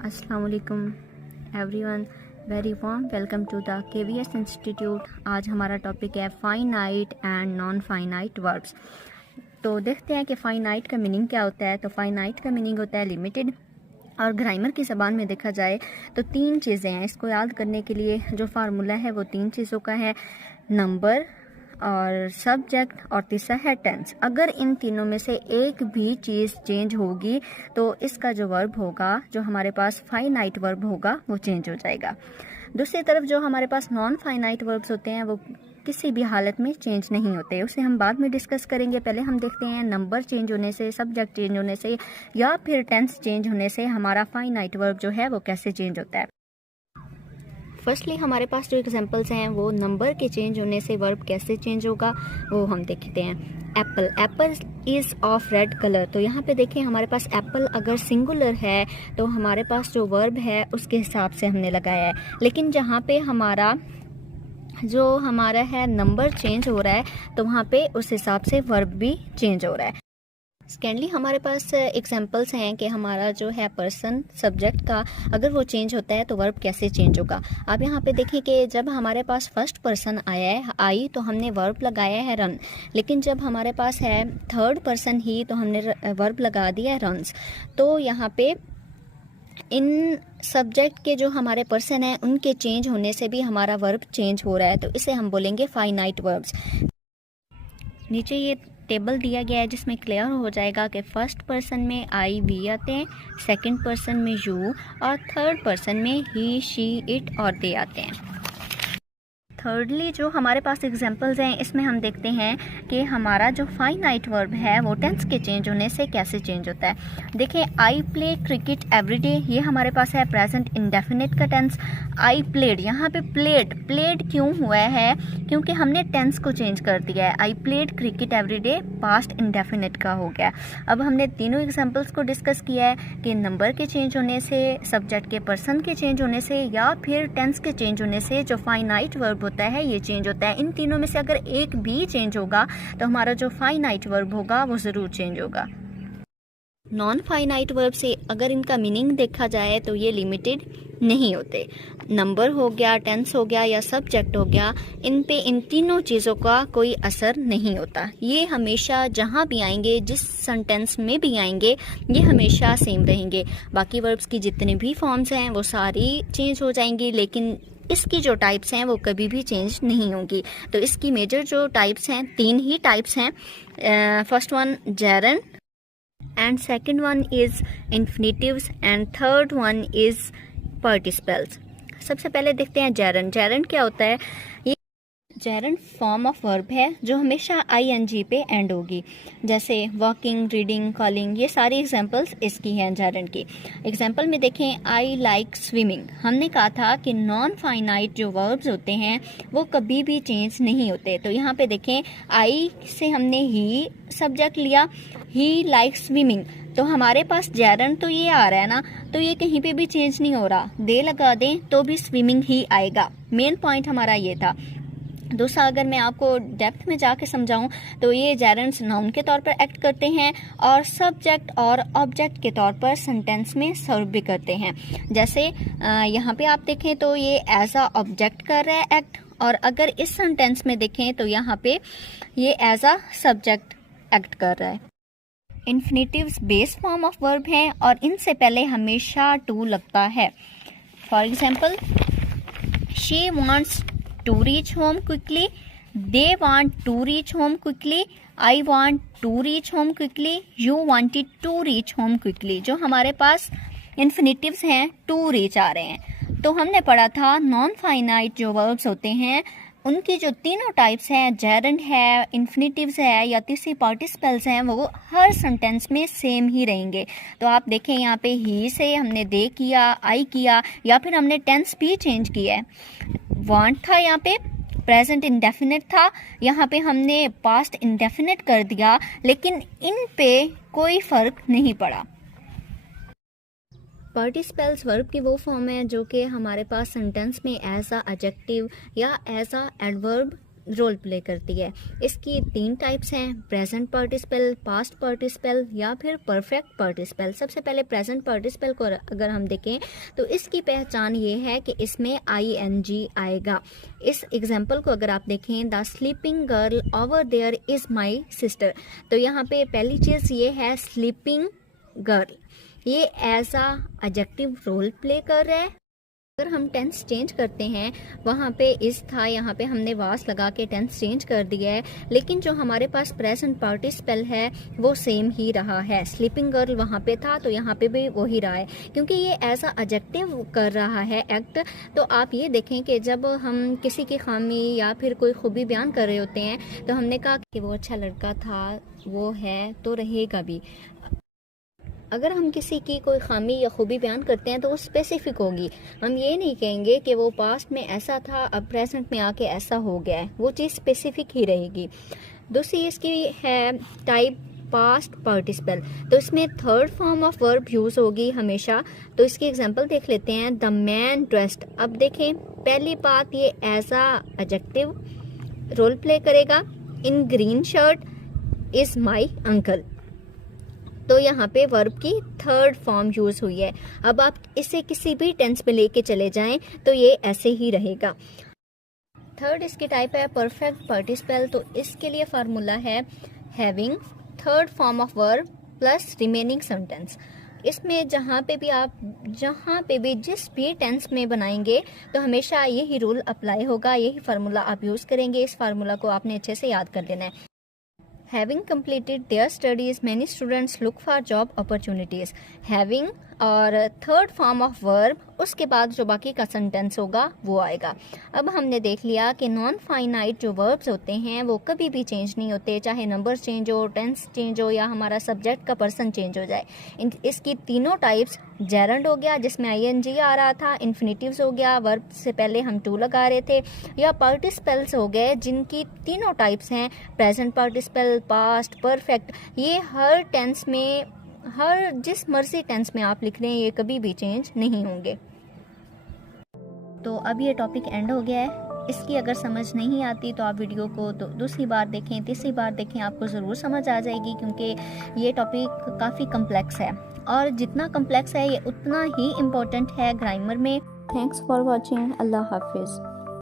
अस्सलाम वालेकुम everyone, very warm welcome to the KVS institute. आज हमारा टॉपिक है finite and non finite verbs. तो देखते हैं कि फाइनाइट का मीनिंग क्या होता है। तो फाइनाइट का मीनिंग होता है लिमिटेड, और ग्रामर की ज़बान में देखा जाए तो तीन चीज़ें हैं। इसको याद करने के लिए जो फार्मूला है वो तीन चीज़ों का है, नंबर और सब्जेक्ट और तीसरा है टेंस। अगर इन तीनों में से एक भी चीज़ चेंज होगी तो इसका जो वर्ब होगा, जो हमारे पास फाइनाइट वर्ब होगा, वो चेंज हो जाएगा। दूसरी तरफ जो हमारे पास नॉन फाइनाइट वर्ब्स होते हैं वो किसी भी हालत में चेंज नहीं होते, उसे हम बाद में डिस्कस करेंगे। पहले हम देखते हैं नंबर चेंज होने से, सब्जेक्ट चेंज होने से या फिर टेंस चेंज होने से हमारा फाइनाइट वर्ब जो है वो कैसे चेंज होता है। फर्स्टली हमारे पास जो एग्जांपल्स हैं वो नंबर के चेंज होने से वर्ब कैसे चेंज होगा वो हम देखते हैं। Apple, Apple is of red colour. तो यहाँ पे देखें हमारे पास एप्पल अगर सिंगुलर है तो हमारे पास जो वर्ब है उसके हिसाब से हमने लगाया है, लेकिन जहाँ पे हमारा है नंबर चेंज हो रहा है तो वहाँ पे उस हिसाब से वर्ब भी चेंज हो रहा है। सेकेंडली हमारे पास एग्जांपल्स हैं कि हमारा जो है पर्सन सब्जेक्ट का अगर वो चेंज होता है तो वर्ब कैसे चेंज होगा। आप यहाँ पे देखें कि जब हमारे पास फर्स्ट पर्सन आई तो हमने वर्ब लगाया है रन, लेकिन जब हमारे पास है थर्ड पर्सन ही तो हमने वर्ब लगा दिया है रन्स। तो यहाँ पे इन सब्जेक्ट के जो हमारे पर्सन हैं उनके चेंज होने से भी हमारा वर्ब चेंज हो रहा है, तो इसे हम बोलेंगे फाइनाइट वर्ब्स। नीचे ये टेबल दिया गया है जिसमें क्लियर हो जाएगा कि फर्स्ट पर्सन में आई वी आते हैं, सेकंड पर्सन में यू और थर्ड पर्सन में ही शी इट और दे आते हैं। थर्डली जो हमारे पास एग्जांपल्स हैं इसमें हम देखते हैं कि हमारा जो फाइनाइट वर्ब है वो टेंस के चेंज होने से कैसे चेंज होता है। देखिए आई प्ले क्रिकेट एवरीडे, ये हमारे पास है प्रेजेंट इंडेफिनिट का टेंस। आई प्लेड, यहाँ पे प्लेड क्यों हुआ है, क्योंकि हमने टेंस को चेंज कर दिया है। I played cricket everyday past indefinite का हो गया। अब हमने तीनों एग्जाम्पल्स को डिस्कस किया है कि नंबर के चेंज होने से, सब्जेक्ट के पर्सन के चेंज होने से या फिर टेंस के चेंज होने से जो फाइनाइट वर्ब होता है ये चेंज होता है। इन तीनों में से अगर एक भी चेंज होगा तो हमारा जो फाइनाइट वर्ब होगा वो ज़रूर चेंज होगा। नॉन फाइनाइट वर्ब से अगर इनका मीनिंग देखा जाए तो ये लिमिटेड नहीं होते। नंबर हो गया, टेंस हो गया या सब्जेक्ट हो गया, इन पे इन तीनों चीज़ों का कोई असर नहीं होता। ये हमेशा जहाँ भी आएंगे, जिस सेंटेंस में भी आएंगे, ये हमेशा सेम रहेंगे। बाकी वर्ब्स की जितनी भी फॉर्म्स हैं वो सारी चेंज हो जाएंगी, लेकिन इसकी जो टाइप्स हैं वो कभी भी चेंज नहीं होंगी। तो इसकी मेजर जो टाइप्स हैं, तीन ही टाइप्स हैं। First one gerund, and second one is infinitives and third one is participles। सबसे पहले देखते हैं जेरन। जेरन क्या होता है? ये जेरन फॉर्म ऑफ वर्ब है जो हमेशा ING पे एंड होगी, जैसे वॉकिंग, रीडिंग, कॉलिंग, ये सारी एग्जांपल्स इसकी हैं जेरन की। एग्जांपल में देखें आई लाइक स्विमिंग। हमने कहा था कि नॉन फाइनाइट जो वर्ब्स होते हैं वो कभी भी चेंज नहीं होते। तो यहाँ पे देखें आई से हमने ही सब्जेक्ट लिया, ही लाइक स्विमिंग, तो हमारे पास जेरन तो ये आ रहा है ना, तो ये कहीं पे भी चेंज नहीं हो रहा। दे लगा दें तो भी स्विमिंग ही आएगा। मेन पॉइंट हमारा ये था। दूसरा, अगर मैं आपको डेप्थ में जाके समझाऊं तो ये जेरन्स नाउन के तौर पर एक्ट करते हैं और सब्जेक्ट और ऑब्जेक्ट के तौर पर सेंटेंस में सर्व भी करते हैं। जैसे यहाँ पे आप देखें तो ये एज अ ऑब्जेक्ट कर रहा है एक्ट, और अगर इस सेंटेंस में देखें तो यहाँ पे ये एज अ सब्जेक्ट एक्ट कर रहा है। इन्फिनिटिव्स बेस फॉर्म ऑफ वर्ब हैं और इनसे पहले हमेशा टू लगता है। For example, she wants to reach home quickly, they want to reach home quickly, I want to reach home quickly, you wanted to reach home quickly। जो हमारे पास इन्फिनिटिव्स हैं टू रीच आ रहे हैं। तो हमने पढ़ा था नॉन फाइनाइट जो वर्ब्स होते हैं उनकी जो तीनों टाइप्स हैं, जेरंड है, इन्फिनिटिव्स है या तीसरी पार्टिसिपल्स हैं, वो हर सेंटेंस में सेम ही रहेंगे। तो आप देखें यहाँ पे ही से हमने दे किया, आई किया, या फिर हमने टेंस भी चेंज किया है। वांट था यहाँ पे प्रेजेंट इंडेफिनिट था, यहाँ पे हमने पास्ट इंडेफिनिट कर दिया, लेकिन इन पे कोई फर्क नहीं पड़ा। पार्टिसिपल्स वर्ब की वो फॉर्म है जो कि हमारे पास सेंटेंस में एज अ एडजेक्टिव या as a adverb role play करती है। इसकी 3 टाइप्स हैं, प्रेजेंट पार्टिसिपल, पास्ट पार्टिसिपल या फिर परफेक्ट पार्टिसिपल। सबसे पहले प्रेजेंट पार्टिसिपल को अगर हम देखें तो इसकी पहचान ये है कि इसमें ING आएगा। इस एग्जाम्पल को अगर आप देखें, the sleeping girl over there is my sister, तो यहाँ पे पहली चीज़ ये है स्लीपिंग गर्ल, ये as a adjective role play कर रहा है। अगर हम टेंस चेंज करते हैं, वहाँ पे इस था, यहाँ पे हमने वास लगा के टेंस चेंज कर दिया है, लेकिन जो हमारे पास प्रेजेंट पार्टिसिपल है वो सेम ही रहा है। स्लीपिंग गर्ल वहाँ पे था तो यहाँ पे भी वही रहा है, क्योंकि ये एज अ एडजेक्टिव कर रहा है एक्ट। तो आप ये देखें कि जब हम किसी की खामी या फिर कोई खूबी बयान कर रहे होते हैं तो हमने कहा कि वो अच्छा लड़का था, वो है तो रहेगा भी। अगर हम किसी की कोई खामी या खूबी बयान करते हैं तो वो स्पेसिफिक होगी। हम ये नहीं कहेंगे कि वो पास्ट में ऐसा था, अब प्रेजेंट में आके ऐसा हो गया है, वो चीज़ स्पेसिफिक ही रहेगी। दूसरी इसकी है टाइप पास्ट पार्टिसिपल, तो इसमें third form of verb use होगी हमेशा। तो इसकी एग्जांपल देख लेते हैं, द मैन ड्रेस्ड। अब देखें, पहली बात ये as a adjective role play करेगा। In green shirt is my uncle, तो यहाँ पे वर्ब की थर्ड फॉर्म यूज हुई है। अब आप इसे किसी भी टेंस पे लेके चले जाएं तो ये ऐसे ही रहेगा। थर्ड इसकी टाइप है परफेक्ट पार्टिसिपल, तो इसके लिए फार्मूला है having third form of verb plus remaining sentence. इसमें जहाँ पे भी जिस भी टेंस में बनाएंगे तो हमेशा यही रूल अप्लाई होगा, यही फार्मूला आप यूज करेंगे। इस फार्मूला को आपने अच्छे से याद कर लेना है। Having completed their studies, many students look for job opportunities. Having और थर्ड फॉर्म ऑफ वर्ब, उसके बाद जो बाकी का सेंटेंस होगा वो आएगा। अब हमने देख लिया कि नॉन फाइनाइट जो वर्ब्स होते हैं वो कभी भी चेंज नहीं होते, चाहे नंबर चेंज हो, टेंस चेंज हो या हमारा सब्जेक्ट का पर्सन चेंज हो जाए। इसकी तीनों टाइप्स, जेरंड हो गया जिसमें ING आ रहा था, इन्फिनेटिव्स हो गया, वर्ब से पहले हम टू लगा रहे थे, या पार्टिसिपल्स हो गए जिनकी तीनों टाइप्स हैं, प्रेजेंट पार्टिसिपल, पास्ट, परफेक्ट। ये हर टेंस में, हर जिस मर्जी टेंस में आप लिख रहे हैं, ये कभी भी चेंज नहीं होंगे। तो अब ये टॉपिक एंड हो गया है। इसकी अगर समझ नहीं आती तो आप वीडियो को दूसरी बार देखें, तीसरी बार देखें, आपको ज़रूर समझ आ जाएगी, क्योंकि ये टॉपिक काफ़ी कम्प्लेक्स है और जितना कम्प्लेक्स है ये उतना ही इम्पोर्टेंट है ग्रामर में। Thanks for watching. अल्लाह हाफिज़।